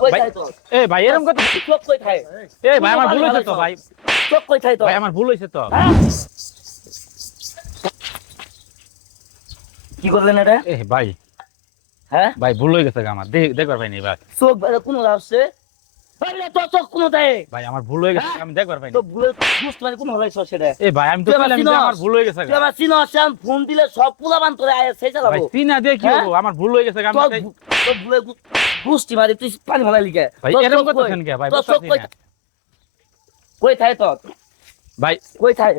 কই ভাই থাই তো এই ভাই এরকম কথা চোখ কই থাই এই ভাই আমার ভুল হয়েছে তো ভাই চোখ কই থাই তো ভাই আমার ভুল হয়েছে তো হ্যাঁ? কি করলেন এটা এ ভাই হ্যাঁ ভাই ভুল হয়ে গেছে আমার দেখবার পাইনি ভাই চোখ কোন আসছে আরে তো চোখ কোন তাই ভাই আমার ভুল হয়ে গেছে হ্যাঁ? আমি দেখবার পাইনি তো ভুলে বুঝতে পারি কোন হলাইছ সেটা এই ভাই আমি তো তুই আমার কইলাম যে চিনস? আমার ভুল হয়ে গেছে তুই আমার চিনো আমি ফোন দিলে সব পোলাবান তোরে আয় সেই ভাই চালাবো চিনা দিয়ে কি হ্যাঁ? হবো আমার ভুল হয়ে গেছে আমি তোর তাই- তোর ভুলে বুঝতে পারি তুই পানি ভালাই লিখে ভাই এরকম করতেছেন কে ভাই তোর চোখ বুঝতাছি না। কই থাই তোর ভাই কই থাই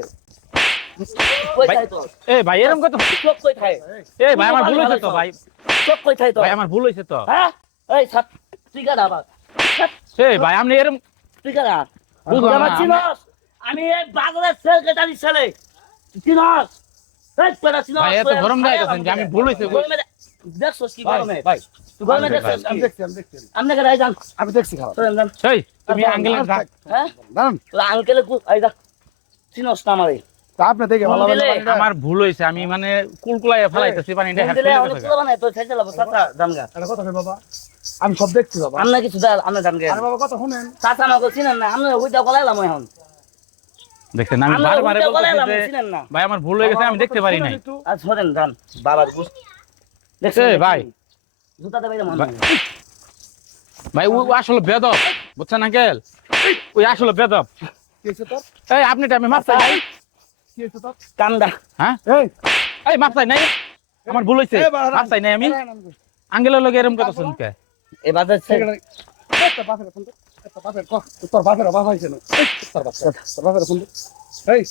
কই ভাই থাই তোর এই ভাই এরকম কথা চোখ কই থাই এই ভাই আমার ভুল হয়েছে তো ভাই চোখ কই থাই তোর ভাই আমার ভুল হয়েছে তো হ্যাঁ এই ছাত তুই কারা আবার এই ভাই আপনি এরকম তুই কারা বুঝলাম আমার না, চিনস আমি এই বাগলের ছেলে জানি ছেলে চিনস এই তোরা চিনস ভাই এত গরম লাগাইতেছেন যে আমি ভুল হয়েছে দেখছস কি ভাই, গরমে ভাই তুই গরমে ভাই, দেখছস আমি কি দেখছি আমনে কারা যান আমি দেখছি খারাপ চলেন যান এই তুমি আঙ্কেলের হ্যাঁ দাঁড়ান তোরা আঙ্কেলে আই যা চিনস না আমারে তা আপনি দেখে ভালো ফোন দিলে আমার ভুল হয়েছে আমি মানে কুলকুলাইয়া ফেলাইতেছি পানিটা ফোন হ্যাঁ দিলে চলে অনেক গেছে পোলা বানায় তো খাইতে লাগবো চাচা জানগা একটা কথা কই বাবা আমি সব দেখছি বাবা আমনে কিছু দেয় আমনে জানগে আরে বাবা কথা শুনেন চাচা আমাকে চিনেন না আমনে ওইটা গলাইলাম এখন দেখছেন আমি আমরা বারবার ওইটা বলতেছি গলাইলাম যে চিনেন না ভাই আমার ভুল হয়ে গেছে আমি দেখতে পারি নাই আর ধরেন যান বাবার বুঝ দেখছেন এই ভাই। জুতাতে বাইরে মন ভাই, ভাই ও আসলে বেদব বুঝছেন আঙ্কেল ওই আসলে বেদব কি হইছে তোর এই আপনি আমি মাপ চাই নাই কি হইছে তোর কান্দা হ্যাঁ এই এই মাপ চাই নাই আমার ভুল হয়েছে এই বাড়ান। মাপ চাই নাই আমি আঙ্কেলের লগে এরকম কথা শুনকে এবার সেকেন্ডারি একটা বাপের ফোন একটা বাপের কহ তোর বাপের বাবা হইছে না তোর বাপের ফোন এই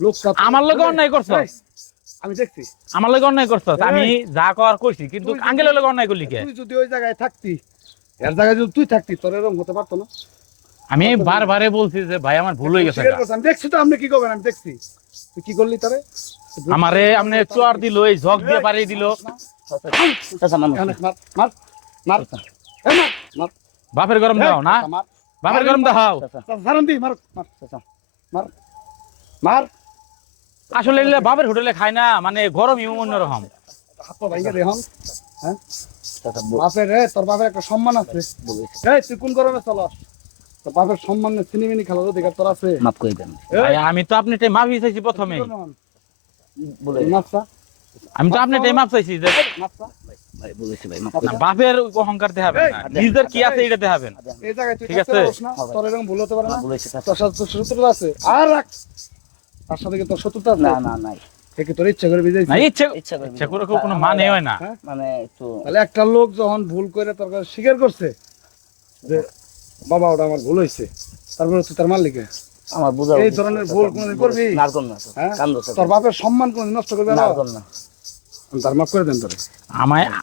লোক আমার লগে অন্যায় করছো আমি দেখছি আমার লগে অন্যায় করছো আমি যা করার কইছি কিন্তু আঙ্কেলের লগে অন্যায় করলি কে তুই যদি ওই জায়গায় থাকতি এর জায়গায় যদি তুই থাকতি তোর এরকম হতে পারতো না আমি বারবারে বলছি যে ভাই আমার ভুল হয়ে গেছে স্বীকার করছি, আমি দেখছি তো আপনি কি করবেন আমি দেখছি তুই কি করলি তারে আমারে আপনি চোয়ার দিল এই ঝক দিয়ে পারিয়ে দিল চাচা মানুষ মার মার মার মার এই মার মার বাপের গরম দাও না মার বাপের গরম দাও চাচা সারন দি মার মার চাচা মার মার আসলে এগুলা বাপের হোটেলে খায় না মানে গরম ইউ অন্যরকম হাত পা ভাঙে রে হন হ্যাঁ চাচা বাপের রে তোর বাপের একটা সম্মান আছে এই তুই কোন গরমে চলস তোর বাপের সম্মান সিনেমিনি খেলার অধিকার তোর আছে মাফ করে দেন ভাই, আমি তো আপনি মাফি চাইছি প্রথমে বলে নাচা আমি তো আপনি মাপ চাইছি যে নাচা ভাই বলেছি ভাই মাফ না, বাপের অহংকার দেখাবে না নিজের কি আছে এটা দেখাবেন এই জায়গায় তুই ঠিক থাকতে আছে। পারস না তোর এরকম ভুল হতে পারে না বলেছি চাচা তোর সাথে তোর শত্রুতা আছে আর রাখ তার সাথে কি তোর শত্রুতা আছে না না নাই সে কি তোর ইচ্ছা করে বিজেছি না ইচ্ছে ইচ্ছা করে ইচ্ছা করে কোনো মানে হয় না মানে একটু তাহলে একটা লোক যখন ভুল করে তোর কাছে স্বীকার করছে যে বাবা ওটা আমার ভুল হয়েছে তারপরে তুই তার মালিকে আমার বুঝা এই ধরনের ভুল কোনদিন করবি না করব না হ্যাঁ কান্দো তোর বাপের সম্মান কোনদিন নষ্ট করবে না না করব না তার মাফ করে দেন তোরে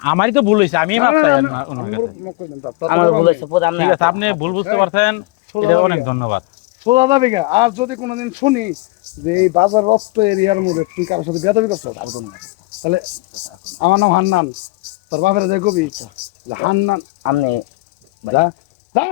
আমারই তো ভুল হয়েছে আমি মাপ চাই ওনার কাছে মাফ করে দেন তোর আমার বলেছে পরে আপনি ঠিক আছে আপনি ভুল বুঝতে পারছেন এটা অনেক ধন্যবাদ সোজা যাবি গা। আর যদি কোনোদিন শুনি যে এই বাজার রক্ত এরিয়ার মধ্যে তুই কারোর সাথে বেদবি করছো তাহলে আমার নাম হান্নান তোর বাপের যে কবি যে হান্নান আপনি যা যা